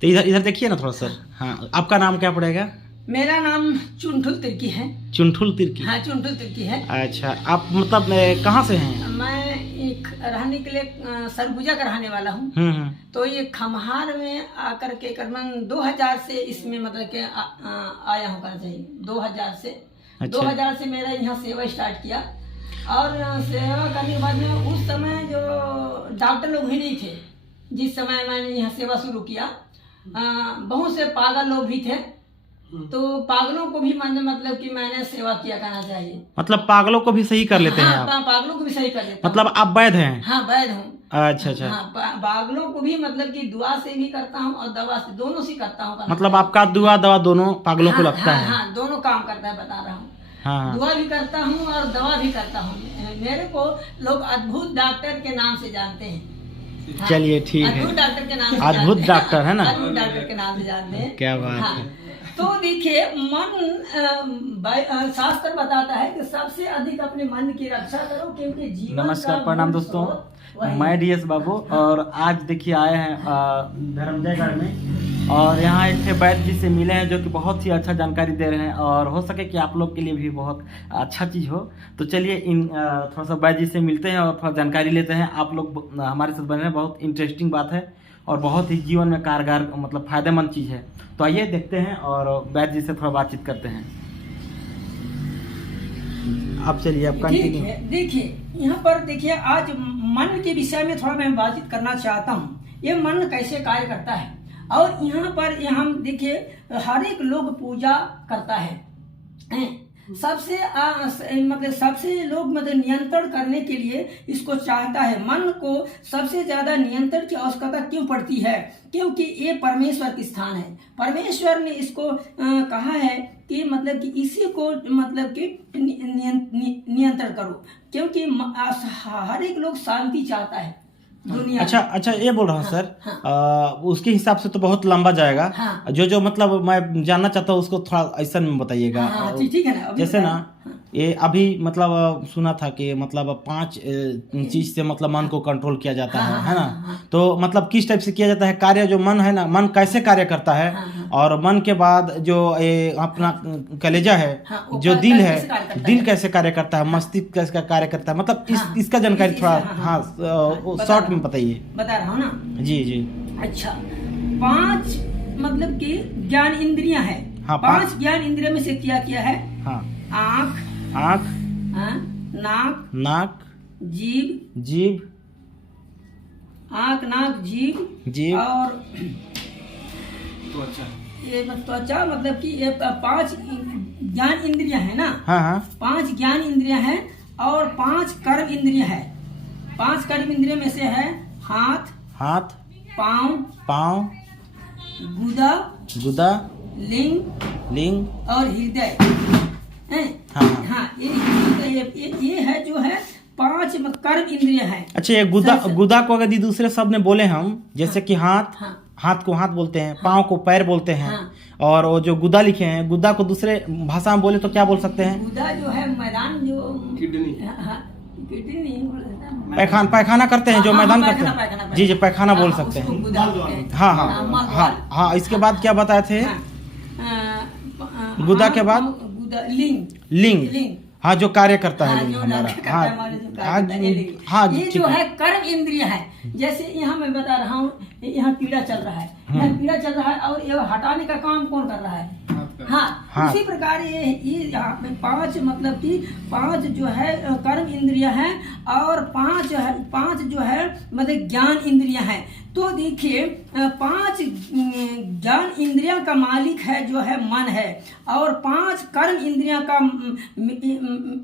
तो इधर इधर देखिए ना थोड़ा सर। हाँ, आपका नाम क्या पड़ेगा? मेरा नाम चुनठुल तिर्की है। चुनठुल तिर्की? हाँ, चुनठुल तिर्की है। अच्छा, आप मतलब कहाँ से हैं? मैं एक रहने के लिए सरगुजा का रहने वाला हूँ। तो ये खमहार में आकर के करीबन 2000 से इसमें मतलब के आया हूँ, करना चाहिए 2000 से। अच्छा। 2000 से मेरा यहाँ सेवा स्टार्ट किया और सेवा करने के बाद में उस समय जो डॉक्टर लोग भी नहीं थे जिस समय मैंने यहाँ सेवा शुरू किया। बहुत से पागल लोग भी थे, तो पागलों को भी मैंने मतलब कि मैंने सेवा किया करना चाहिए। मतलब पागलों को भी सही कर लेते हैं आप? पागलों को भी सही कर लेते। मतलब आप वैद्य हैं? हाँ, वैद्य हूँ। अच्छा अच्छा। हाँ, पागलों को भी मतलब कि दुआ से भी करता हूँ और दवा से, दोनों से करता हूँ। मतलब आपका दुआ दवा दोनों पागलों को लगता है? हाँ, दोनों काम करता है, बता रहा हूँ। हाँ, दुआ भी करता हूँ और दवा भी करता हूँ। मेरे को लोग अद्भुत डॉक्टर के नाम से जानते हैं। चलिए ठीक है, अद्भुत डॉक्टर के नाम से अद्भुत डॉक्टर है ना? अद्भुत डॉक्टर के नाम से जानते हैं। क्या बात है। तो देखिए, शास्त्र बताता है कि सबसे अधिक अपने मन की रक्षा करो, क्योंकि जीवन। नमस्कार, प्रणाम दोस्तों, मैं डीएस बाबू और आज देखिए आए हैं धर्मजयगढ़ में और यहाँ एक थे वैद्य जी से मिले हैं जो कि बहुत ही अच्छा जानकारी दे रहे हैं और हो सके कि आप लोग के लिए भी बहुत अच्छा चीज़ हो। तो चलिए इन थोड़ा सा वैद्य जी से मिलते हैं और थोड़ा जानकारी लेते हैं। आप लोग हमारे साथ बने हैं, बहुत इंटरेस्टिंग बात है और बहुत ही जीवन में कारगर मतलब फ़ायदेमंद चीज़ है। तो आइए देखते हैं और वैद्य जी से थोड़ा बातचीत करते हैं। आप चलिए, आप कंटिन्यू। देखिए यहाँ पर देखिए, आज मन के विषय में थोड़ा मैं बातचीत करना चाहता हूँ। ये मन कैसे कार्य करता है और यहाँ पर हम देखिए हर एक लोग पूजा करता है। सबसे मतलब सबसे लोग मतलब नियंत्रण करने के लिए इसको चाहता है। मन को सबसे ज्यादा नियंत्रण की आवश्यकता क्यों पड़ती है? क्योंकि ये परमेश्वर की स्थान है। परमेश्वर ने इसको कहा है कि मतलब कि इसी को मतलब कि नियंत्रण करो, क्योंकि हर एक लोग शांति चाहता है दुनिया। अच्छा अच्छा, ये बोल रहा हूँ सर। उसके हिसाब से तो बहुत लंबा जाएगा। जो मतलब मैं जानना चाहता हूँ उसको थोड़ा ऐसा में बताइएगा। ठीक है ना? जैसे ना ये अभी मतलब सुना था कि मतलब 5 चीज से मतलब मन को कंट्रोल किया जाता है ना? तो मतलब किस टाइप से किया जाता है कार्य? जो मन है ना, मन कैसे कार्य करता है? और मन के बाद जो ये अपना कलेजा है, जो दिल है, दिल कैसे कार्य करता है? मस्तिष्क कैसे कार्य करता है? मतलब इसका जानकारी थोड़ा शॉर्ट में बताइए। बता रहा हूँ ना जी जी। अच्छा, 5 मतलब कि ज्ञान इंद्रियां है। 5 ज्ञान इंद्रियों में से क्या है? आँख, नाक, जीभ, आँख, नाक, जीभ और ये त्वचा। मतलब कि ये 5 ज्ञान इंद्रियां है ना? 5 ज्ञान इंद्रियां हैं और 5 कर्म इंद्रियां है। 5 कर्म इंद्रियों में से है हाथ, पाँव, गुदा, लिंग और हृदय। ये है जो है 5 कर्म इंद्रिय है। अच्छा, ये गुदा को अगर दूसरे शब्द में बोले हम, जैसे कि हाथ को हाथ बोलते हैं, पाँव को पैर बोलते हैं, और वो जो गुदा लिखे हैं, गुदा को दूसरे भाषा में बोले तो क्या बोल सकते हैं? गुदा जो है मैदान, जो किडनी पैखाना करते हैं, जो मैदान करते हैं। जी जी, पैखाना बोल सकते हैं। हाँ। इसके बाद क्या बताए थे? गुदा के बाद लिंग। हाँ, जो कार्य करता है हमारा। ये जो है कर्म इंद्रिय है। जैसे यहाँ मैं बता रहा हूँ, यहाँ पीड़ा चल रहा है, और ये हटाने का काम कौन कर रहा है? उसी प्रकार ये यहाँ पे 5 मतलब कि 5 जो है कर्म इंद्रियां हैं और 5 जो है मतलब ज्ञान इंद्रियां हैं। तो देखिए 5 ज्ञान इंद्रियां का मालिक है जो है मन है, और 5 कर्म इंद्रियां का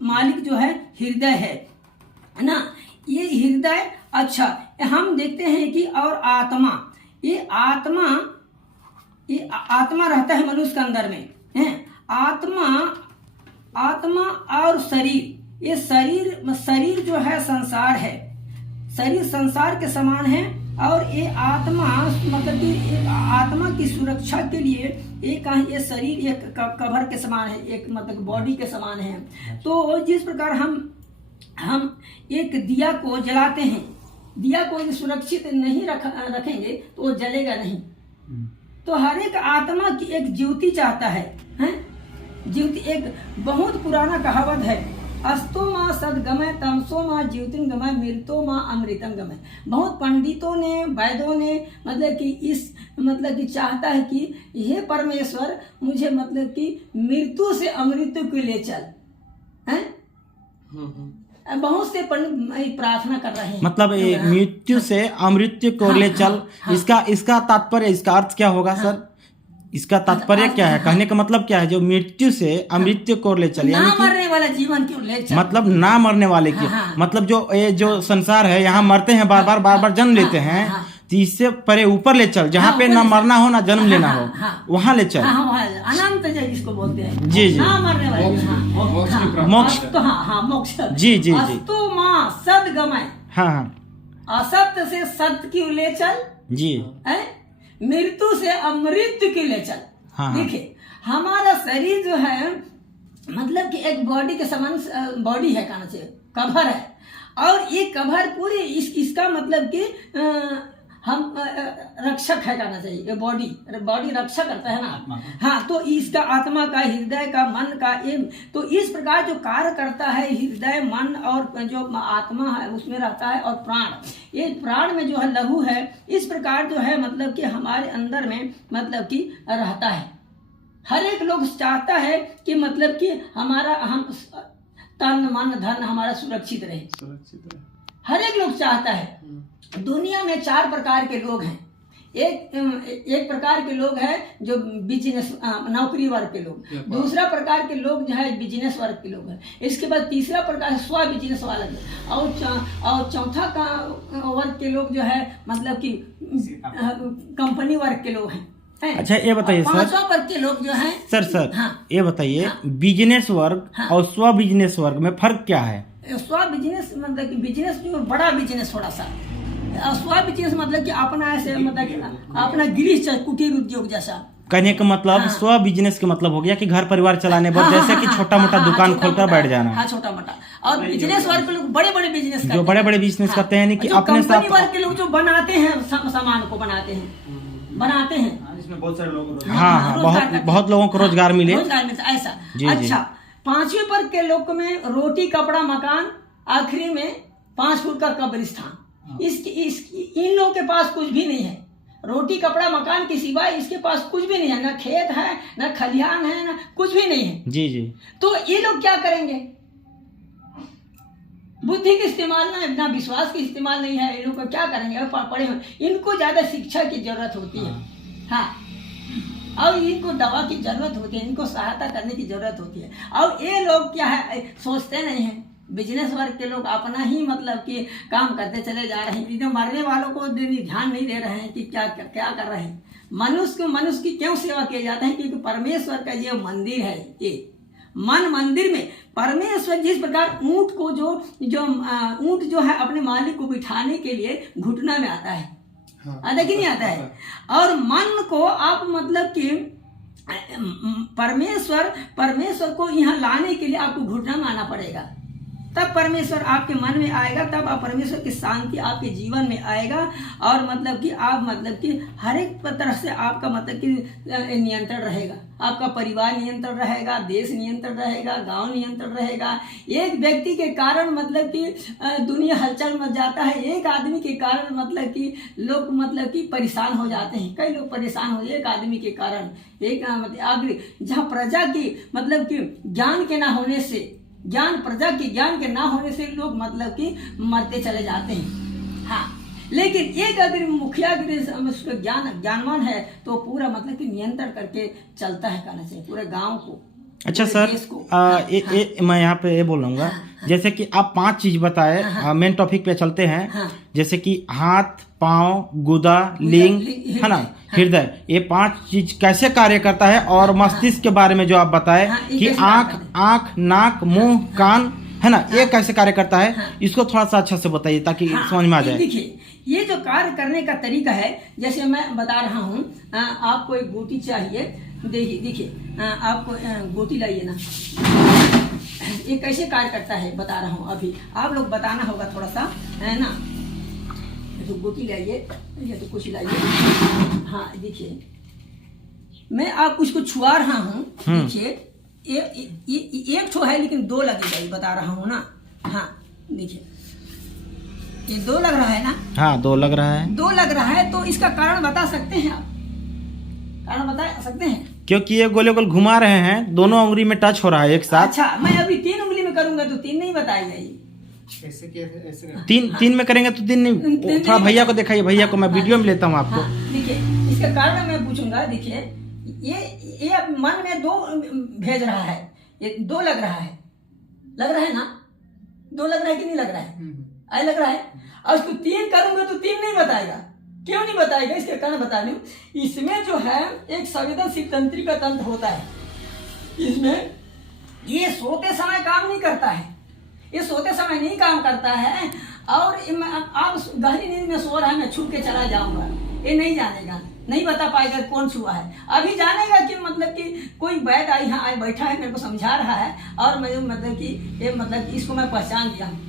मालिक जो है हृदय है ना? ये हृदय। अच्छा, हम देखते हैं कि और आत्मा रहता है मनुष्य के अंदर में है। आत्मा और शरीर, ये शरीर जो है संसार है। शरीर संसार के समान है और ये आत्मा मतलब कि आत्मा की सुरक्षा के लिए ये शरीर एक कवर के समान है, एक मतलब बॉडी के समान है। तो जिस प्रकार हम एक दिया को जलाते हैं, दिया को सुरक्षित नहीं रखेंगे तो वो जलेगा नहीं, तो हर एक आत्मा की एक ज्योति चाहता है, हैं? ज्योति एक बहुत पुराना कहावत है, अस्तो माँ सदगमय तमसो माँ ज्योतिर्गमय मृतो माँ अमृतंगमय। बहुत पंडितों ने वैदों ने मतलब कि इस मतलब कि चाहता है कि हे परमेश्वर मुझे मतलब कि मृत्यु से अमृत को ले चल, हैं? बहुत से पंडित प्रार्थना कर रहे हैं, मतलब ये मृत्यु से अमृत्यु को ले चल। इसका तात्पर्य, इसका अर्थ क्या होगा सर? इसका तात्पर्य क्या है? कहने का मतलब क्या है? जो मृत्यु से अमृत्यु को ले चल, यानी ना मरने वाला जीवन क्यों ले चल, मतलब ना मरने वाले की, मतलब जो संसार है यहाँ मरते हैं बार बार जन्म लेते हैं, तो इससे परे ऊपर ले चल, जहाँ पे ना मरना हो ना जन्म लेना हो, वहाँ ले चल। अनंत जिसको बोलते हैं, जी जी, ना मरने वाले, मोक्ष। मोक्ष। जी जी जी, अस्तु माँ सदगमय, हाँ असत्य से सत्य की ले चल जी, मृत्यु से अमृत्यु की ले चल। देखिए हमारा शरीर जो है मतलब कि एक बॉडी के समान बॉडी है, कहना चाहिए कवर है, और ये कवर पूरी इसका मतलब कि हम रक्षक है, कहना चाहिए। ये बॉडी रक्षा करता है ना, हाँ। तो इसका आत्मा का, हृदय का, मन का, ये तो इस प्रकार जो कार्य करता है हृदय, मन और जो आत्मा है उसमें रहता है, और प्राण, ये प्राण में जो है लहू है, इस प्रकार जो है मतलब कि हमारे अंदर में मतलब कि रहता है। हर एक लोग चाहता है कि मतलब कि हम तन मन धन हमारा सुरक्षित रहे। हर एक लोग चाहता है। दुनिया में 4 प्रकार के लोग हैं। एक प्रकार के लोग हैं जो बिजनेस नौकरी वर्ग के लोग, दूसरा प्रकार के लोग जो है बिजनेस वर्ग के लोग हैं, इसके बाद तीसरा प्रकार स्व बिजनेस वाला लोग, और चौथा का वर्ग के लोग जो है मतलब कि कंपनी वर्ग के लोग हैं। अच्छा ये बताइए सर, 5वां वर्ग के लोग जो हैं सर ये बताइए, बिजनेस वर्ग और स्व बिजनेस वर्ग में फर्क क्या है? स्व बिजनेस मतलब कि बिजनेस जो बड़ा बिजनेस थोड़ा सा, स्व बिजनेस मतलब कि अपना ऐसे मतलब कि अपना गृह कुटीर उद्योग जैसा। कहने का मतलब स्व बिजनेस का मतलब हो गया कि घर परिवार चलाने पर, जैसे कि छोटा मोटा दुकान खोलकर बैठ जाना। हाँ, छोटा मोटा। और बिजनेस वर्ग के लोग बड़े बड़े बिजनेस करते हैं, जो बड़े बड़े बिजनेस करते हैं, कि अपने कंपनी वर्ग के लोग जो बनाते हैं सामान को बनाते हैं, इसमें बहुत सारे लोग, हाँ बहुत लोगों को रोजगार मिले ऐसा। अच्छा, 5वें वर्ग के लोग में रोटी कपड़ा मकान, आखिरी में 5 फुट का कब्रिस्तान। इन लोगों के पास कुछ भी नहीं है, रोटी कपड़ा मकान के सिवाय इसके पास कुछ भी नहीं है, ना खेत है ना खलिहान है ना कुछ भी नहीं है। जी जी। तो ये लोग क्या करेंगे? बुद्धि के इस्तेमाल ना विश्वास के इस्तेमाल नहीं है, इन लोग को क्या करेंगे? पढ़े हुए, इनको ज्यादा शिक्षा की जरूरत होती है, हाँ, और इनको दवा की जरूरत होती है, इनको सहायता करने की जरूरत होती है। और ये लोग क्या है, सोचते नहीं है। बिजनेस वर्ग के लोग अपना ही मतलब कि काम करते चले जा रहे हैं, इधर मरने वालों को ध्यान नहीं दे रहे हैं कि क्या कर रहे हैं। मनुष्य की क्यों सेवा किए जाते हैं? क्योंकि परमेश्वर का ये मंदिर है। ये मंदिर में परमेश्वर जिस प्रकार ऊंट को ऊंट जो है अपने मालिक को बिठाने के लिए घुटना में आता है, आता कि नहीं आता है? और मन को आप मतलब कि परमेश्वर को यहाँ लाने के लिए आपको घुटना में आना पड़ेगा, तब परमेश्वर आपके मन में आएगा, तब आप परमेश्वर की शांति आपके जीवन में आएगा। और मतलब कि आप मतलब कि हर एक तरह से आपका मतलब कि नियंत्रण रहेगा, आपका परिवार नियंत्रण रहेगा, देश नियंत्रण रहेगा, गांव नियंत्रण रहेगा। एक व्यक्ति के कारण मतलब कि दुनिया हलचल मच जाता है, एक आदमी के कारण मतलब कि लोग मतलब कि परेशान हो जाते हैं, कई लोग परेशान हो एक आदमी के कारण। एक मतलब जहाँ प्रजा की मतलब कि ज्ञान के ना होने से, प्रजा के ज्ञान के ना होने से लोग मतलब कि मरते चले जाते हैं, हाँ। लेकिन एक अगर मुखिया ज्ञानवान है तो पूरा मतलब कि नियंत्रण करके चलता है, कहना चाहिए, पूरे गांव को। अच्छा सर, मैं यहाँ पे ये बोलूँगा, जैसे कि आप 5 चीज बताए, मेन टॉपिक पे चलते हैं। जैसे कि हाथ, पाँव, गुदा, लिंग, है ना, हृदय, ये 5 चीज कैसे कार्य करता है, और मस्तिष्क के बारे में जो आप बताए कि आँख, नाक, मुंह, कान, है ना, ये कैसे कार्य करता है, इसको थोड़ा सा अच्छा से बताइए ताकि समझ में आ जाए। देखिए, ये जो कार्य करने का तरीका है, जैसे मैं बता रहा हूँ, आपको एक गोटी चाहिए। देखिए आपको गोटी लाइए ना, ये कैसे कार्य करता है बता रहा हूँ। अभी आप लोग बताना होगा थोड़ा सा, है ना। तो गोटी लाइए, ये तो कुछ लाइए। हाँ देखिए, मैं आप कुछ को छुआ रहा हूँ। देखिए एक ठो है लेकिन 2 लगेगा, ये बता रहा हूँ ना। हाँ देखिए, ये 2 लग रहा है ना। हाँ 2 लग रहा है। 2 लग रहा है, तो इसका कारण बता सकते हैं आप? कारण बता सकते हैं? क्योंकि ये गोले गोल घुमा रहे हैं, दोनों उंगली में टच हो रहा है एक साथ। अच्छा, मैं अभी 3 उंगली में करूंगा तो 3 नहीं बताएगा ये। ऐसे 3 में करेंगे तो 3 नहीं। थोड़ा भैया को दिखाइए, भैया को मैं वीडियो में लेता हूँ आपको। देखिए इसका कारण मैं पूछूंगा। देखिए ये मन में 2 भेज रहा है, ये 2 लग रहा है, लग रहा है ना? 2 लग रहा है कि नहीं लग रहा है? आई लग रहा है। और उसको 3 करूंगा तो 3 नहीं बताएगा। क्यों नहीं बताएगा? इसके कारण बता रही हूँ। इसमें जो है एक संवेदनशील तंत्रिका तंत्र होता है, इसमें ये सोते समय काम नहीं करता है, ये सोते समय नहीं काम करता है। और आप गहरी नींद में सो रहा है, मैं छू के चला जाऊंगा, ये नहीं जानेगा, नहीं बता पाएगा कौन छुआ है। अभी जानेगा कि मतलब कि कोई बैठ आई, यहाँ आए बैठा है, मेरे को समझा रहा है, और मैं मतलब कि ये मतलब कि इसको मैं पहचान लिया हूँ,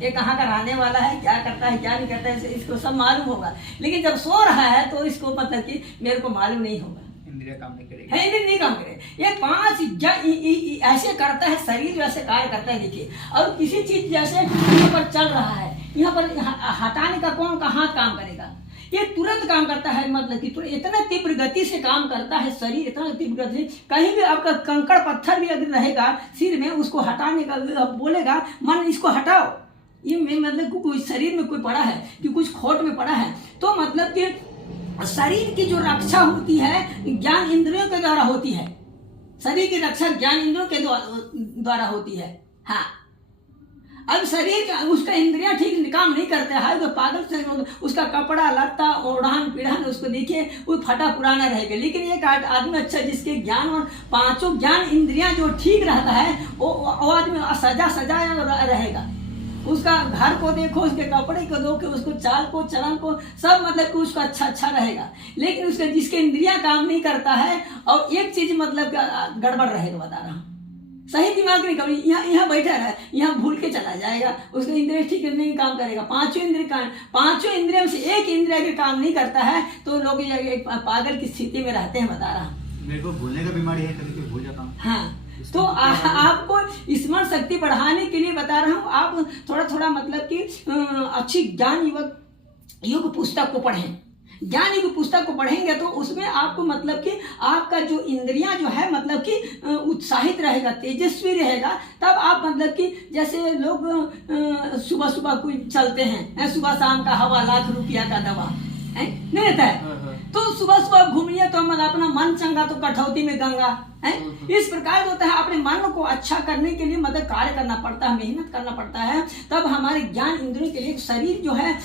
ये कहाँ का रहने वाला है, क्या करता है क्या नहीं करता है, इसको सब मालूम होगा। लेकिन जब सो रहा है तो इसको मतलब कि मेरे को मालूम नहीं होगा, इंद्रिय काम नहीं करेगी, है इंद्रिय नहीं काम करे। ये 5 ऐसे करता है, शरीर जैसे कार्य करता है। देखिए, और किसी चीज जैसे यहाँ पर चल रहा है, यहाँ पर हटाने का कौन का हाथ काम करेगा? ये तुरंत काम करता है, मतलब कि इतना तीव्र गति से काम करता है शरीर, इतना तीव्र गति से। कहीं भी आपका कंकड़ पत्थर भी अगर रहेगा सिर में, उसको हटाने का बोलेगा मन, इसको हटाओ। ये मतलब कोई शरीर में कोई पड़ा है कि कुछ खोट में पड़ा है, तो मतलब कि शरीर की जो रक्षा होती है ज्ञान इंद्रियों के द्वारा होती है। शरीर की रक्षा ज्ञान इंद्रियों के द्वारा होती है। हाँ, अब शरीर का उसका इंद्रियां ठीक काम नहीं करते है तो पागल से उसका कपड़ा लत्ता ओढ़ान पीढ़ान उसको देखिए वो फटा पुराना रहेगा। लेकिन एक आदमी अच्छा जिसके ज्ञान और 5 ज्ञान इंद्रियां जो ठीक रहता है, वो आदमी सजा रहेगा। उसका घर को देखो, उसके कपड़े को देखो, उसको चाल को चलन को सब मतलब कि उसका अच्छा रहेगा। लेकिन उसके जिसके इंद्रियां काम नहीं करता है और एक चीज मतलब गड़बड़ रहेगा, बता रहा हूँ, सही दिमाग नहीं कभी यहाँ बैठा रहे, यहाँ भूल के चला जाएगा, उसका इंद्रिय ठीक नहीं काम करेगा। 5 इंद्रियों से एक इंद्रिय के काम नहीं करता है तो लोग पागल की स्थिति में रहते हैं, बता रहा हूँ। मेरे को भूलने का बीमारी है, कभी भूल जाता हूँ। हाँ, तो आपको स्मरण शक्ति बढ़ाने के लिए बता रहा हूँ, आप थोड़ा मतलब कि अच्छी ज्ञान युग पुस्तक को पढ़ें। ज्ञान युग पुस्तक को पढ़ेंगे तो उसमें आपको मतलब कि आपका जो इंद्रियां जो है मतलब कि उत्साहित रहेगा, तेजस्वी रहेगा। तब आप मतलब कि जैसे लोग सुबह सुबह कोई चलते हैं, सुबह शाम का हवा लाख रुपया का दवा नहीं रहता है, तो सुबह सुबह घूमिए तो मतलब अपना मन चंगा तो कठौती में गंगा है। इस प्रकार होता है, अपने मन को अच्छा करने के लिए मतलब कार्य करना पड़ता है, मेहनत करना पड़ता है। तब हमारे ज्ञान इंद्रियों के लिए शरीर जो है,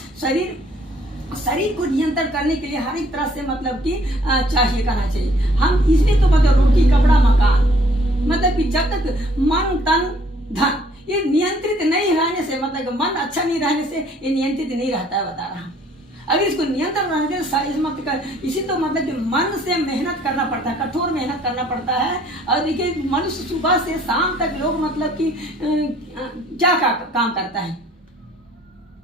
शरीर को नियंत्रण करने के लिए हर एक तरह से मतलब कि चाहिए, करना चाहिए। हम इसलिए तो मतलब रोटी कपड़ा मकान मतलब कि जब तक मन तन धन ये नियंत्रित नहीं रहने से, मतलब मन अच्छा नहीं रहने से ये नियंत्रित नहीं रहता है, बता रहा हूँ। अगर इसको नियंत्रण रहने के इसी तो मतलब कि मन से मेहनत करना पड़ता है, कठोर मेहनत करना पड़ता है। और देखिए मनुष्य सुबह से शाम तक लोग मतलब कि क्या काम करता है,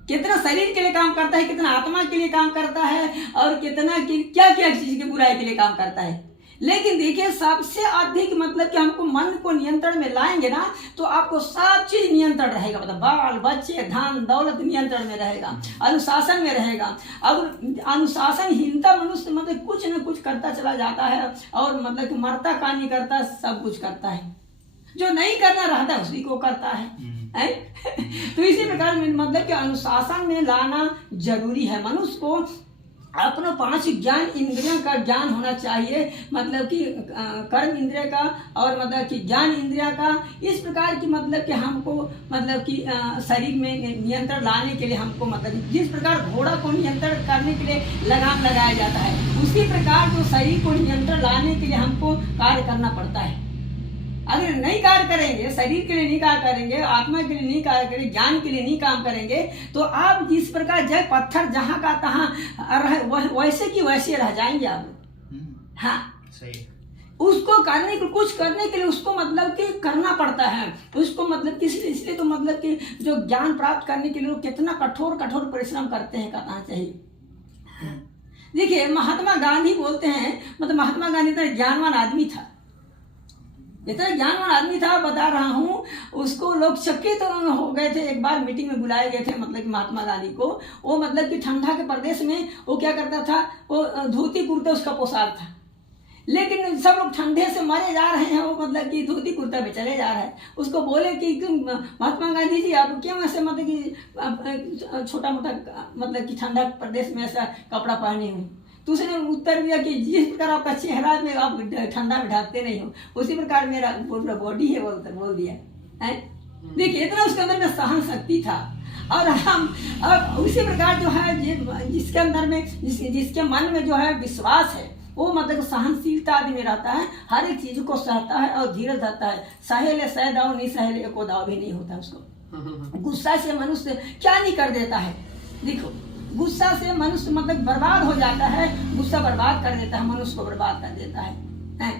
कितना शरीर के लिए काम करता है, कितना आत्मा के लिए काम करता है, और कितना क्या क्या चीज की बुराई के लिए काम करता है। लेकिन देखिए सबसे अधिक मतलब कि हमको मन को नियंत्रण में लाएंगे ना तो आपको सब चीज नियंत्रण रहेगा, मतलब बाल बच्चे धन दौलत नियंत्रण में रहेगा, अनुशासन में रहेगा। अब अनुशासनहीनता मनुष्य मतलब कुछ न कुछ करता चला जाता है और मतलब कि मरता का नहीं करता, सब कुछ करता है, जो नहीं करना रहता है उसी को करता है। तो इसी प्रकार मतलब कि अनुशासन में लाना जरूरी है। मनुष्य को अपना 5 ज्ञान इंद्रियों का ज्ञान होना चाहिए, मतलब कि कर्म इंद्रिय का और मतलब कि ज्ञान इंद्रिया का। इस प्रकार की मतलब कि हमको मतलब कि शरीर में नियंत्रण लाने के लिए हमको मतलब जिस प्रकार घोड़ा को नियंत्रण करने के लिए लगाम लगाया जाता है, उसी प्रकार जो शरीर को नियंत्रण लाने के लिए हमको कार्य करना पड़ता है। अगर नहीं कार्य करेंगे, शरीर के लिए नहीं कार्य करेंगे, आत्मा के लिए नहीं कार्य करेंगे, ज्ञान के लिए नहीं काम करेंगे, तो आप जिस प्रकार जय पत्थर जहां का तहां वैसे की वैसे रह जाएंगे आप। हाँ सही, उसको करने के कुछ करने के लिए उसको मतलब कि करना पड़ता है उसको मतलब किसी इसलिए तो मतलब कि जो ज्ञान प्राप्त करने के लिए वो कितना कठोर कठोर परिश्रम करते हैं कहना चाहिए। देखिए महात्मा गांधी बोलते हैं मतलब महात्मा गांधी इतना ज्ञानवान आदमी था, इतना ज्ञानवान आदमी था, बता रहा हूँ उसको लोग चकित हो गए थे। एक बार मीटिंग में बुलाए गए थे मतलब कि महात्मा गांधी को, वो मतलब कि ठंडा के प्रदेश में वो क्या करता था, वो धोती कुर्ता उसका पोशाक था, लेकिन सब लोग ठंडे से मरे जा रहे हैं, वो मतलब कि धोती कुर्ता में चले जा रहे हैं। उसको बोले कि महात्मा गांधी जी आप क्यों ऐसे मतलब कि छोटा मोटा मतलब कि ठंडा प्रदेश में ऐसा कपड़ा पहने हुए, तो उसने उत्तर दिया कि जिस प्रकार आपका चेहरा में आप ठंडा में ढकते नहीं हो उसी प्रकार मेरा पूरा बॉडी है बोल दिया है। देखिए इतना उसके अंदर में सहन शक्ति था। और हम अब उसी प्रकार जो है जिसके अंदर में जिसके मन में जो है विश्वास है वो मतलब सहनशीलता आदमी रहता है, हर एक चीज को सहता है और धीरज रहता है। सहेले सह दाव नहीं सहेले को दाव भी नहीं होता उसको। गुस्सा से मनुष्य क्या नहीं कर देता है, देखो गुस्सा से मनुष्य मतलब बर्बाद हो जाता है, गुस्सा बर्बाद कर देता है, मनुष्य को बर्बाद कर देता है।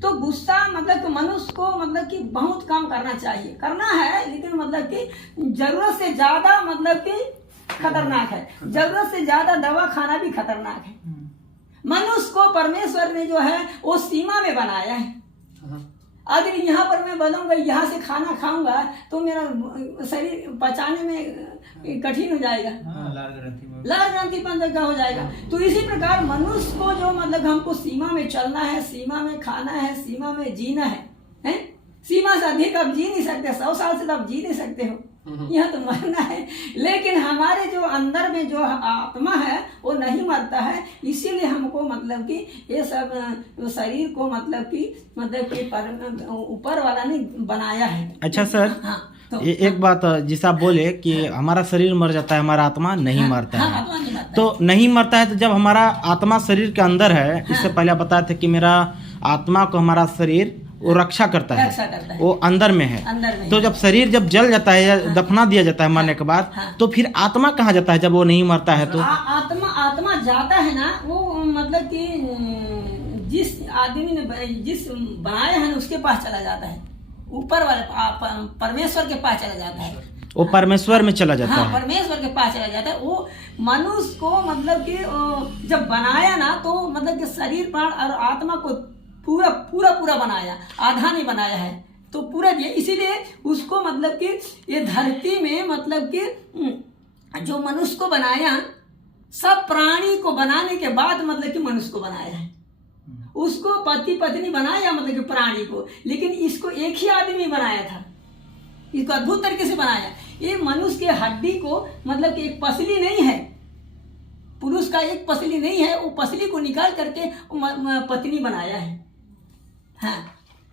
तो गुस्सा मतलब कि मनुष्य को मतलब कि बहुत कम करना चाहिए, करना है लेकिन मतलब कि जरूरत से ज्यादा मतलब कि खतरनाक है, जरूरत से ज्यादा दवा खाना भी खतरनाक है। मनुष्य को परमेश्वर ने जो है वो सीमा में बनाया है। अगर यहाँ पर मैं बनूंगा यहाँ से खाना खाऊंगा तो मेरा शरीर पचाने में कठिन हो जाएगा, लाल ग्रंथि बंद हो जाएगा। तो इसी प्रकार मनुष्य को जो मतलब हमको सीमा में चलना है, सीमा में खाना है, सीमा में जीना है? सीमा से अधिक आप जी नहीं सकते, 100 साल से तो आप जी नहीं सकते हो, यहाँ तो मरना है। लेकिन हमारे जो अंदर में जो आत्मा है वो नहीं मरता है, इसीलिए हमको मतलब कि ये सब शरीर को मतलब कि ऊपर वाला ने बनाया है। अच्छा सर, हाँ, तो एक बात जिसे आप बोले कि हमारा शरीर मर जाता है, हमारा आत्मा नहीं मरता है। आत्मा नहीं मरता तो नहीं मरता है तो जब हमारा आत्मा शरीर के अंदर है, इससे पहले बताया था कि मेरा आत्मा को हमारा शरीर वो रक्षा करता है, वो अंदर में है। तो जब शरीर जब जल जाता है या दफना दिया जाता है मरने के बाद, तो फिर आत्मा कहाँ जाता है जब वो नहीं मरता है? तो आत्मा जाता है ना, वो मतलब कि जिस आदमी ने जिस बनाया है ना उसके पास चला जाता है, ऊपर वाले परमेश्वर के पास चला जाता है, वो परमेश्वर में चला जाता है। परमेश्वर के पास चला जाता है। वो मनुष्य को मतलब कि जब बनाया ना तो मतलब कि शरीर प्राण और आत्मा को पूरा बनाया, आधा नहीं बनाया है, तो पूरा दिया। इसीलिए उसको मतलब कि ये धरती में मतलब कि जो मनुष्य को बनाया, सब प्राणी को बनाने के बाद मतलब कि मनुष्य को बनाया है। उसको पति पत्नी बनाया मतलब कि प्राणी को, लेकिन इसको एक ही आदमी बनाया था, इसको अद्भुत तरीके से बनाया। ये मनुष्य के हड्डी को मतलब कि एक पसली नहीं है, पुरुष का एक पसली नहीं है, वो पसली को निकाल करके पत्नी बनाया है। हाँ,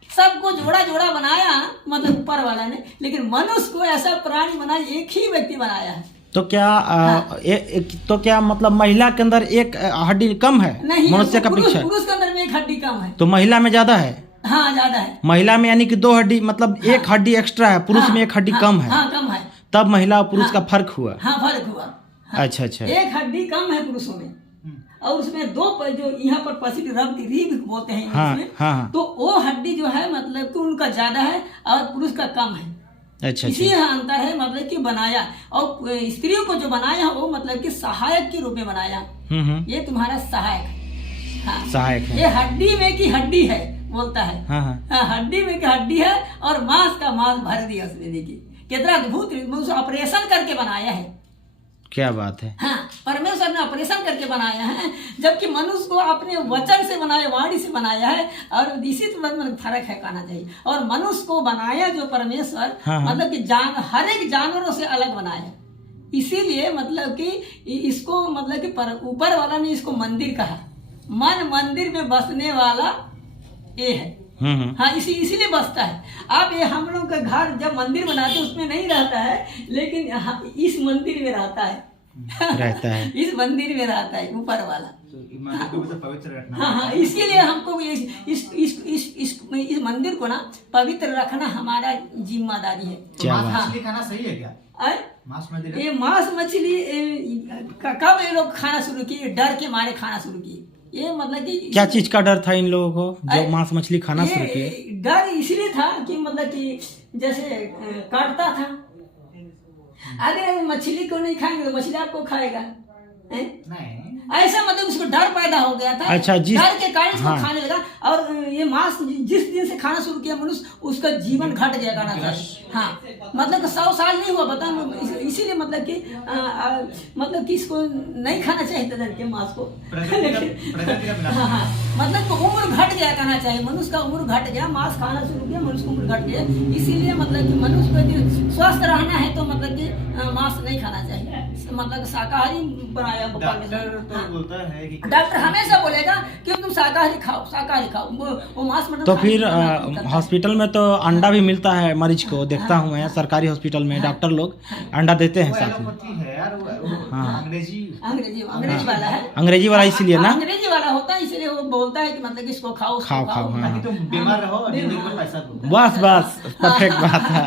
सबको जोड़ा जोड़ा बनाया मतलब ऊपर वाला ने, लेकिन मनुष्य को ऐसा प्राणी बनाया, एक ही व्यक्ति बनाया है। तो क्या मतलब महिला के अंदर एक हड्डी कम है नहीं, मनुष्य का अपेक्षा? पुरुष के अंदर में एक हड्डी कम है, तो महिला में ज्यादा है? हाँ ज्यादा है। महिला में यानी कि 2 हड्डी मतलब हाँ, एक हड्डी एक्स्ट्रा है, पुरुष में एक हड्डी कम है। हाँ, कम है। तब महिला और पुरुष का फर्क हुआ? हाँ, फर्क हुआ। अच्छा, एक हड्डी कम है पुरुषों में, और उसमें 2 जो यहाँ पर पसली रीढ़ बोलते हैं इंग्लिश में, तो वो हड्डी जो है मतलब कि उनका ज्यादा है और पुरुष का कम है। अच्छा, इसी अंतर है मतलब कि बनाया। और स्त्रियों को जो बनाया वो मतलब कि सहायक के रूप में बनाया, ये तुम्हारा सहायक है। हाँ, सहायक है। ये हड्डी में की हड्डी है बोलता है। हड्डी में की हड्डी है और मांस का मांस भर दिया उसने। देखिए कितना अद्भुत ऑपरेशन करके बनाया है, क्या बात है। हाँ, परमेश्वर ने ऑपरेशन करके बनाया है, जबकि मनुष्य को अपने वचन से बनाया, वाणी से बनाया है। और इसी में फर्क है कहना चाहिए। और मनुष्य को बनाया जो परमेश्वर मतलब कि हर एक जानवरों से अलग बनाया, इसीलिए मतलब कि इसको मतलब कि ऊपर वाला ने इसको मंदिर कहा। मन मंदिर में बसने वाला ये है। हाँ, इसीलिए बसता है। आप ये हम लोग का घर जब मंदिर बनाते उसमें नहीं रहता है, लेकिन इस मंदिर में रहता है इस मंदिर में रहता है ऊपर वाला। पवित्र रखना। हाँ, इसीलिए हमको इस मंदिर को ना पवित्र रखना हमारा जिम्मेदारी है। मछली खाना सही है क्या? ये मांस मछली कब ये लोग खाना शुरू किए? डर के मारे खाना शुरू किए। ये मतलब कि क्या चीज का डर था इन लोगों को जो मांस मछली खाना शुरू किए? ये डर इसलिए था कि मतलब कि जैसे काटता था, अरे मछली को नहीं खाएंगे तो मछली आपको खाएगा, हैं? नहीं ऐसा मतलब उसको डर पैदा हो गया था। अच्छा, डर के कारण इसको हाँ। खाने लगा। और ये मांस जिस दिन से खाना शुरू किया मनुष्य, उसका जीवन घट गया कहना चाहिए। हाँ, मतलब 100 साल नहीं हुआ बता, इसीलिए मतलब कि मतलब कि इसको नहीं खाना चाहिए था के मांस को। प्रकृति का विनाश। हाँ, मतलब तो उम्र घट गया कहना चाहिए, मनुष्य का उम्र घट गया, मांस खाना शुरू किया, मनुष्य का उम्र घट गया। इसीलिए मतलब कि मनुष्य को यदि स्वस्थ रहना है तो मतलब कि मांस नहीं खाना चाहिए, मतलब शाकाहारी बनाया डॉक्टर तो बोलता है कि डॉक्टर हमेशा बोलेगा कि तुम शाकाहारी खाओ, शाकाहारी खाओ, वो मांस मटन तो खाने फिर की मना नहीं करता। हॉस्पिटल में तो अंडा भी मिलता है मरीज को, देखता हूँ मैं सरकारी हॉस्पिटल में डॉक्टर लोग अंडा देते हैं वो साथ में। एलोपैथी है यार, वो हाँ। अंग्रेजी अंग्रेजी वाला है, अंग्रेजी वाला इसीलिए ना? अंग्रेजी वाला होता है, इसलिए वो बोलता है कि मतलब कि इसको खाओ, उसको खाओ, खाओ, हाँ। ताकि तुम बीमार रहो और जिंदगी में पैसा दो। बस बस परफेक्ट बात है।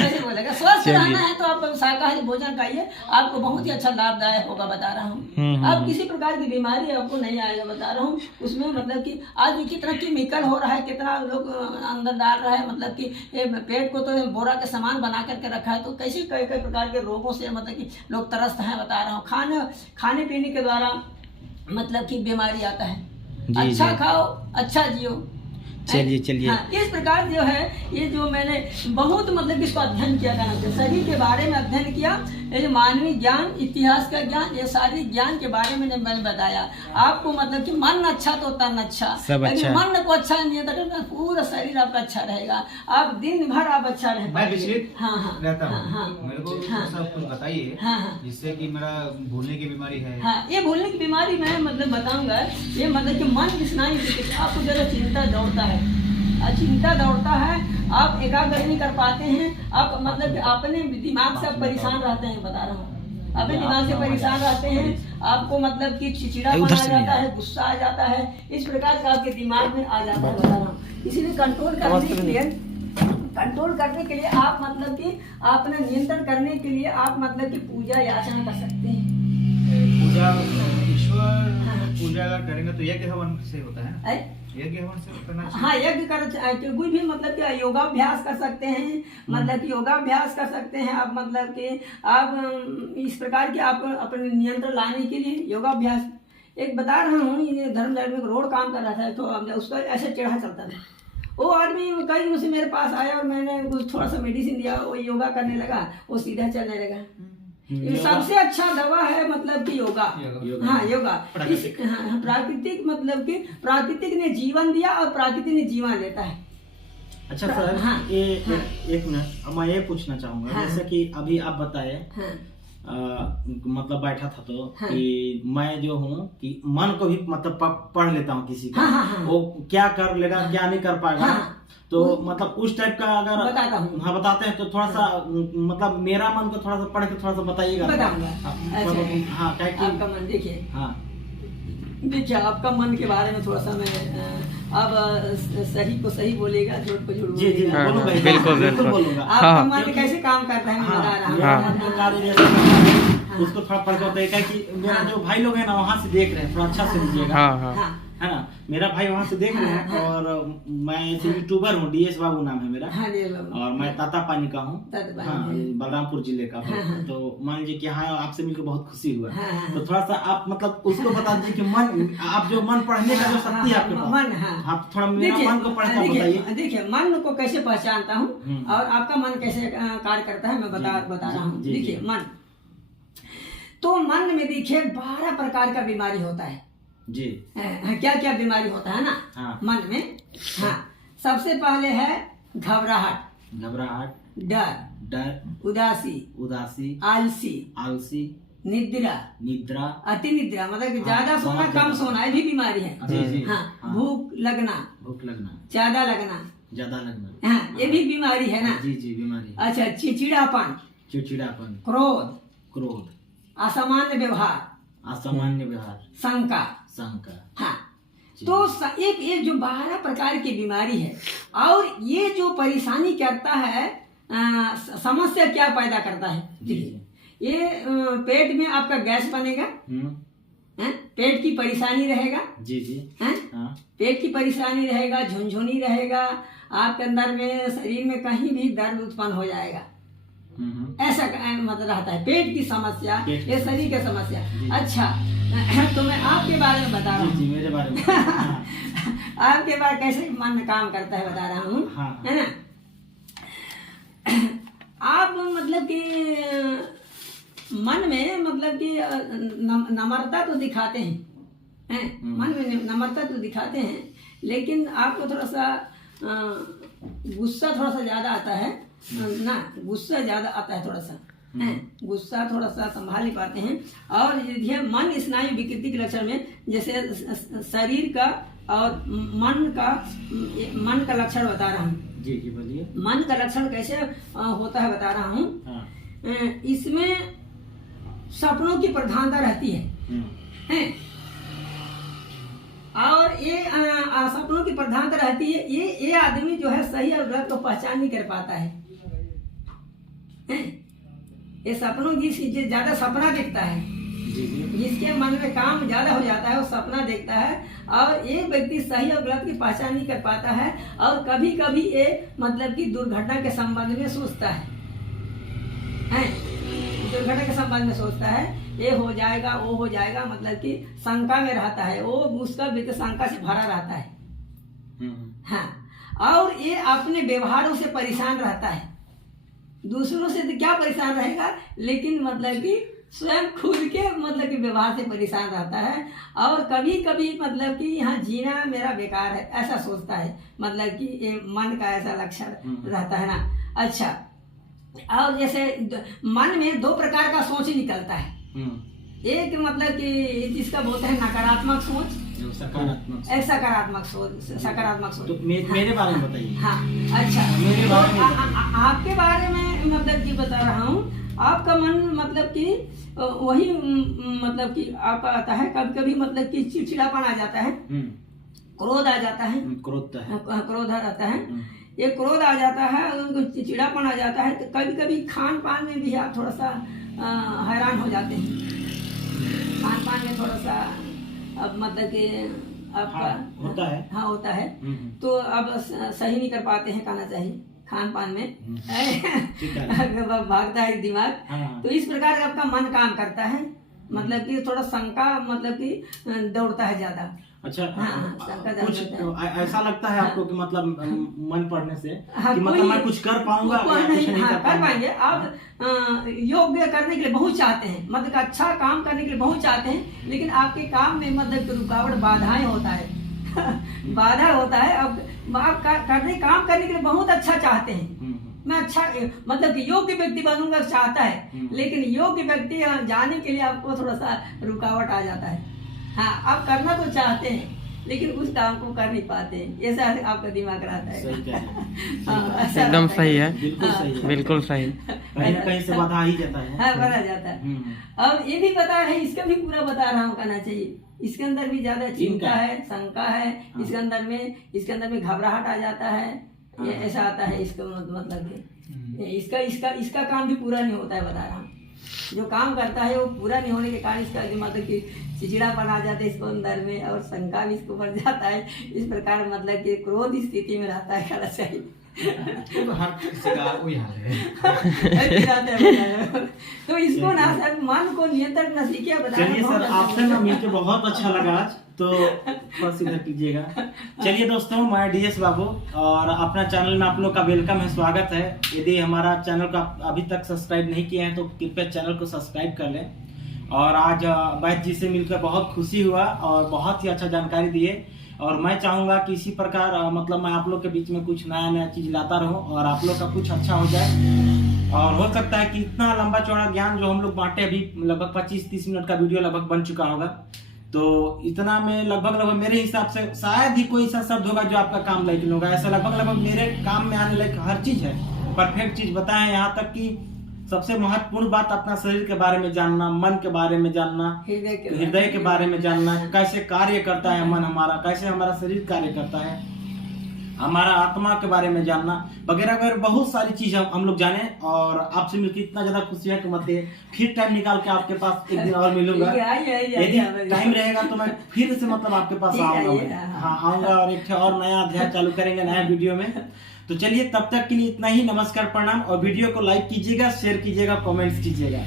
ऐसे बोलेगा। स्वस्थ चलिए। रहना है तो आप शाकाहारी भोजन खाइए, आपको बहुत ही अच्छा लाभदायक होगा बता रहा हूँ। अब किसी प्रकार की बीमारी आपको नहीं आएगा बता रहा हूँ। उसमें मतलब कि आज भी कितना केमिकल हो रहा है, कितना लोग अंदर डाल रहा है, मतलब कि ये पेट को तो बोरा के सामान बना करके रखा है, तो कैसे कई कई प्रकार के रोगों से मतलब कि लोग त्रस्त हैं बता रहा हूँ। खाने पीने के द्वारा मतलब कि बीमारी आता है। जी, अच्छा जी। खाओ, अच्छा जियो। चलिए चलिए। हाँ, इस प्रकार जो है ये जो मैंने बहुत मतलब इसको अध्ययन किया था, शरीर के बारे में अध्ययन किया, ये जो मानवीय ज्ञान, इतिहास का ज्ञान, ये सारी ज्ञान के बारे में मैंने बताया आपको। मतलब कि मन अच्छा तो तन अच्छा, सब यदि अच्छा। मन को अच्छा नियंत्रण करना, पूरा शरीर आपका अच्छा रहेगा, आप दिन भर आप अच्छा रह मैं पाएंगे। विचलित हाँ हाँ रहता हाँ, हाँ, हूँ, मेरे को हाँ। थोड़ा सा कुछ बताइए हाँ, हाँ। जिससे कि मेरा भूलने की बीमारी है। हाँ, ये भूलने की बीमारी मैं मतलब बताऊंगा। ये मतलब कि मन की स्नायु आपको जरा चिंता दौड़ता है, चिंता दौड़ता है, आप एकाग्र नहीं कर पाते हैं, आप मतलब कि अपने दिमाग से आप परेशान रहते हैं बता रहा हूँ, अपने दिमाग से परेशान रहते हैं, आपको मतलब कि चिड़चिड़ापन उधर आ से जाता नहीं है, गुस्सा आ जाता है, इस प्रकार का आपके दिमाग में आ जाता है बता रहा हूँ। इसीलिए कंट्रोल करने के लिए आप मतलब कि अपना नियंत्रण करने के लिए आप मतलब कि पूजा याचना कर सकते हैं। पूजा, ईश्वर पूजा अगर करेंगे तो यज्ञ हवन से होता है ना? है? यज्ञ हवन से करना चाहिए। हाँ, यज्ञ कर कोई भी मतलब कि योगाभ्यास कर सकते हैं, मतलब कि योगाभ्यास कर सकते हैं आप, मतलब कि आप इस प्रकार के आप अपने नियंत्रण लाने के लिए योगाभ्यास। एक बता रहा हूँ, ये धर्मनगर में रोड काम कर रहा था, तो उसका ऐसे टेढ़ा चलता था, वो आदमी कई दिनों से मेरे पास आया और मैंने कुछ थोड़ा सा मेडिसिन दिया, वो योगा करने लगा, वो सीधा चलने लगा। ये सबसे अच्छा दवा है मतलब कि योगा। हाँ, योगा हाँ, प्राकृतिक मतलब कि प्राकृतिक ने जीवन दिया और प्राकृतिक ने जीवन लेता है। अच्छा सर, हाँ, एक मिनट, अब मैं ये पूछना चाहूंगा, हाँ, जैसे कि अभी आप बताए, हाँ, मतलब बैठा था तो हाँ, कि मैं जो हूँ कि मन को भी मतलब पढ़ लेता हूँ किसी का, हाँ, हाँ, हाँ, वो क्या कर लेगा क्या नहीं कर पाएगा, हाँ, तो मतलब उस टाइप का अगर बताता हूँ। हाँ बताते हैं तो थोड़ा सा मतलब मेरा मन को थोड़ा सा पढ़ के थोड़ा सा बताइएगा। बताऊंगा। मतलब हाँ, क्या कि आपका मन देखिए, हाँ देखिए आपका मन के बारे में थोड़ा सा मैं अब सही को सही बोलेगा, झूठ को झूठ जी जी बोलेगा। बोलूंगा, बिल्कुल, बिल्कुल बिल्कुल। बोलूंगा। आपका मन कैसे काम करता है मैं बता रहा हूँ। मेरा मन जो कार्य जैसा करता है, उसको थोड़ा पढ़ के बताइएगा कि मेरा जो भाई लोग हैं ना वहाँ से देख रहे हैं, थोड़ा अच्छा से दीजिएगा, हाँ हाँ हाँ, है ना? मेरा भाई वहाँ से देख रहे हैं, और मैं यूट्यूबर हूँ, DS बाबू नाम है मेरा, हाँ, जी बाबू। और मैं तातापानी का हूँ, तातापानी, हाँ, हाँ। बलरामपुर जिले का हूँ। हाँ, हाँ। तो मान लीजिए कि हाँ आपसे मिलकर बहुत खुशी हुआ, हाँ, हाँ। तो थोड़ा सा आप मतलब उसको बता दीजिए कि मन, आप जो मन पढ़ने का जो शक्ति है आपके पास, मन, हाँ। आप थोड़ा मेरा मन को पढ़ के बताइए। देखिए मन को कैसे पहचानता हूँ और आपका मन कैसे कार्य करता है मैं बता रहा हूँ। देखिए मन, तो मन में देखिए 12 प्रकार का बीमारी होता है जी। क्या क्या बीमारी होता है ना, हाँ। मन में। हाँ, सबसे पहले है घबराहट, डर, उदासी, आलसी, निद्रा, अति निद्रा मतलब कि ज्यादा सोना कम सोना, ये भी बीमारी है। जी जी। हाँ, भूख लगना, ज्यादा लगना, हाँ, ये भी बीमारी है ना। जी जी बीमारी। अच्छा, चिड़चिड़ापन, क्रोध, असामान्य व्यवहार, शंका। हाँ, तो ये जो 12 प्रकार की बीमारी है, और ये जो परेशानी करता है, समस्या क्या पैदा करता है, ये पेट में आपका गैस बनेगा, हैं? पेट की परेशानी रहेगा, जी जी। हैं? हाँ पेट की परेशानी रहेगा, झुनझुनी रहेगा, आपके अंदर में शरीर में कहीं भी दर्द उत्पन्न हो जाएगा, ऐसा मतलब रहता है पेट की समस्या, पेट की ये शरीर की समस्या। जी। अच्छा तो मैं आपके बारे में बता रहा जी हूँ, जी, मेरे बारे में। हाँ आपके बारे कैसे मन काम करता है बता रहा हूँ, हाँ। है ना। आप मतलब कि मन में मतलब कि नम्रता तो दिखाते हैं, मन में नम्रता तो दिखाते हैं, लेकिन आपको थोड़ा सा गुस्सा थोड़ा सा ज्यादा आता है ना, गुस्सा ज्यादा आता है थोड़ा सा, गुस्सा थोड़ा सा संभाल नहीं पाते हैं। और ये मन स्नायु विकृति के लक्षण में जैसे शरीर का और मन का लक्षण बता रहा हूँ। जी जी बोलिए। मन का लक्षण कैसे होता है बता रहा हूँ। हाँ। इसमें सपनों की प्रधानता रहती है, और ये सपनों की प्रधानता रहती है। ये आदमी जो है सही और गलत को पहचान नहीं कर पाता है, ये सपनों की ज्यादा सपना देखता है, जिसके मन में काम ज्यादा हो जाता है वो सपना देखता है, और ये व्यक्ति सही और गलत की पहचान नहीं कर पाता है, और कभी कभी ये मतलब कि दुर्घटना के संबंध में सोचता है, दुर्घटना के संबंध में सोचता है, ये हो जाएगा वो हो जाएगा, मतलब कि शंका में रहता है, वो उसका व्यक्ति शंका से भरा रहता है। हाँ, और ये अपने व्यवहारों से परेशान रहता है, दूसरों से तो क्या परेशान रहेगा, लेकिन मतलब कि स्वयं खुद के मतलब कि व्यवहार से परेशान रहता है, और कभी कभी मतलब कि यहाँ जीना मेरा बेकार है ऐसा सोचता है, मतलब कि ये मन का ऐसा लक्षण रहता है ना। अच्छा, और जैसे मन में दो प्रकार का सोच निकलता है, एक मतलब कि जिसका बोलते हैं नकारात्मक सोच, सकारात्मक सोच। तो मेरे बारे में बताइए। हाँ अच्छा, मेरे बारे में आपके बारे में मतलब कि बता रहा हूँ। आपका मन मतलब कि वही मतलब कि आपका आता है, कभी कभी मतलब कि चिड़चिड़ापन आ जाता है, क्रोध आ जाता है, क्रोध आ जाता है, ये क्रोध आ जाता है, उनको चिड़चिड़ापन आ जाता है। तो कभी कभी खान पान में भी आप थोड़ा सा हैरान हो जाते हैं, खान पान में थोड़ा सा अब मतलब कि आपका होता है, हाँ होता है, तो अब सही नहीं कर पाते हैं, कहना चाहिए खान पान में भागता है दिमाग। तो इस प्रकार का आपका मन काम करता है, मतलब कि थोड़ा शंका मतलब कि दौड़ता है ज्यादा। अच्छा, कुछ ऐसा लगता है आपको कि मतलब मन पढ़ने से हाँ, कि मतलब मैं कुछ कर पाऊंगा या कुछ नहीं कर पाएंगे। आप योग्य करने के लिए बहुत चाहते हैं, मतलब अच्छा काम करने के लिए बहुत चाहते हैं, लेकिन आपके काम में मतलब रुकावट बाधाएं होता है बाधा होता है। अब आप काम करने के लिए बहुत अच्छा चाहते हैं, मैं अच्छा मतलब कि योग्य व्यक्ति बनूंगा चाहता है, लेकिन योग्य व्यक्ति जाने के लिए आपको थोड़ा सा रुकावट आ जाता है। हाँ, आप करना तो चाहते हैं लेकिन उस काम को कर नहीं पाते हैं, ऐसा आपका दिमाग रहता है। एकदम सही है, बिल्कुल सही है, बिल्कुल सही। कहीं कहीं से बाधा ही जाता है। हाँ, बढ़ा जाता है। अब ये भी बता रहे हैं, इसका भी पूरा बता रहा हूँ, कहना चाहिए। इसके अंदर भी ज्यादा चिंता है, शंका है, इसके अंदर में घबराहट आ जाता है, ये ऐसा आता है। इसका मतलब कि इसका काम भी पूरा नहीं होता है, बता रहा हूँ। जो काम करता है वो पूरा नहीं होने के कारण इसका मतलब कि चिड़चिड़ापन आ जाता है इसको अंदर में, और शंका भी इसको बढ़ जाता है। इस प्रकार मतलब कि क्रोध स्थिति में रहता है, कहना चाहिए। तो हर किसी का वही हाल है। तो इसको ना सर मन को नियंत्रण न सीखिए, चलिए सर, आपसे ना मिलकर बहुत अच्छा लगा आज, तो बस इधर कीजिएगा। चलिए दोस्तों, मैं DS बाबू और अपना चैनल में आप लोग का वेलकम है, स्वागत है। यदि हमारा चैनल को आप अभी तक सब्सक्राइब नहीं किए हैं तो कृपया चैनल को सब्सक्राइब कर लें। और आज वैद्य जी से मिलकर बहुत खुशी हुआ और बहुत ही अच्छा जानकारी दिए, और मैं चाहूँगा कि इसी प्रकार मतलब मैं आप लोग के बीच में कुछ नया चीज़ लाता रहूँ और आप लोग का कुछ अच्छा हो जाए। और हो सकता है कि इतना लंबा चौड़ा ज्ञान जो हम लोग बांटे, अभी लगभग 25-30 मिनट का वीडियो लगभग बन चुका होगा, तो इतना में लगभग मेरे हिसाब से शायद ही कोई ऐसा शब्द होगा जो आपका काम लायक होगा। ऐसा लगभग मेरे काम में आने लायक हर चीज़ है, परफेक्ट चीज़ बताएं। यहाँ तक कि सबसे महत्वपूर्ण बात अपना शरीर के बारे में जानना, मन के बारे में जानना, हृदय के बारे में जानना, कैसे कार्य करता है मन हमारा, कैसे हमारा शरीर कार्य करता है। हमारा आत्मा के बारे में जानना वगैरह वगैरह बहुत सारी चीज हम लोग जाने। और आपसे मिलकर इतना ज्यादा खुशी है कि मतलब फिर टाइम निकाल के आपके पास एक दिन और मिलूंगा। यदि टाइम रहेगा तो मैं फिर से मतलब आपके पास आऊंगा। हाँ आऊंगा और एक और नया अध्याय चालू करेंगे नया वीडियो में। तो चलिए तब तक के लिए इतना ही। नमस्कार, प्रणाम। और वीडियो को लाइक कीजिएगा, शेयर कीजिएगा, कमेंट्स कीजिएगा।